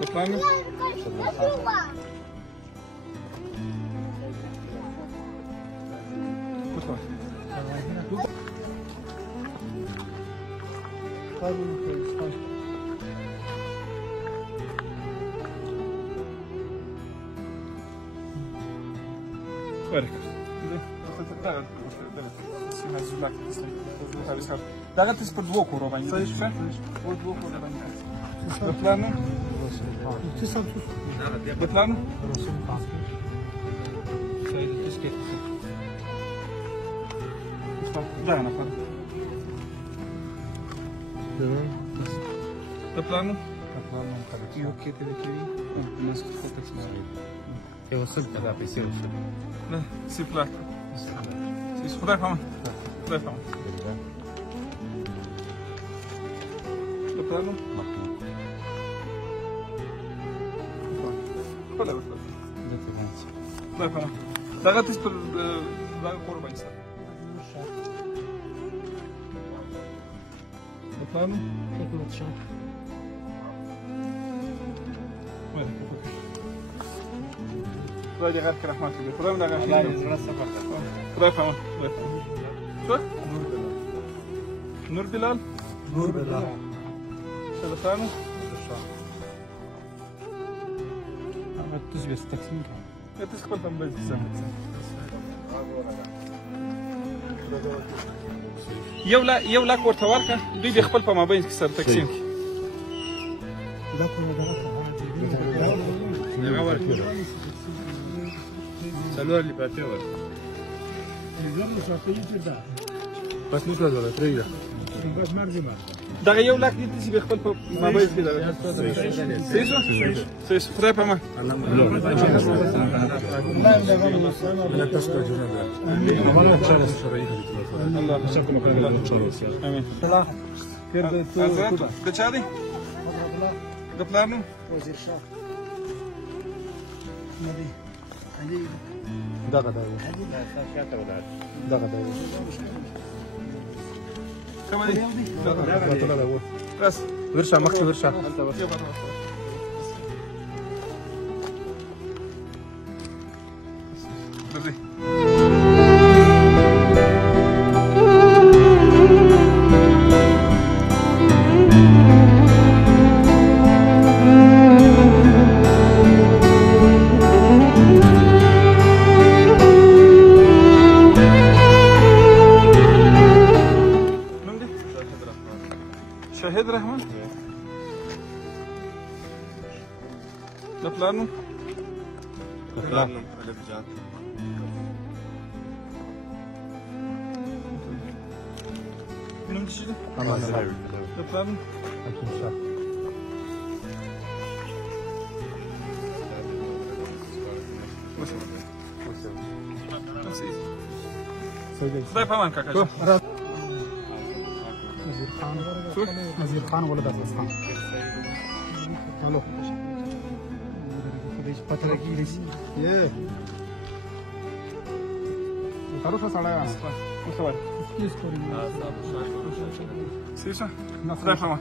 Dokładnie? Daga ty spod dwóch urowań, co jeszcze? Spod dwóch urowań. Do planu? Do planu? Daga na planu. Do planu? I okej, ty wykieli? U nas kotek smaży. Eu وصلت بقى في سير وصلت. لا سي بلاك. سي خداي فهم. خداي فهم. Do planu? Hola, hola. Daga ty spod daga kurwa isa. Do planu? خداي دي غير رحمة الله. خداي من داga. خداي فهم. شو؟ نور بلال. نور بلال. شو planu? تجلس تقسيم. Ja to jest chyba tam bez zamycia. یو لاک ورته ورکړه دوی د خپل په مابین کې سره تقسیم کړي. هغه ورکړه. څلور لپاره ورکړه. پس نو راځه ترېږه. دغه یو لاک دې چې خپل په مابین کې دغه. صحیح شو. خدای په امان. Amin. De ce adi? De planu? وزير شاه دغه Kam adi? Ras. ورشه مخکې ورشه. Berdi. شاهد رحمان ده planu Benim dişiydi. De planu خدای په امان کاکا وزير خان ولد عباس خان. الو پته لګی لسی хорошо саड़ा مستوى كيس كوري سيسا خدای په امان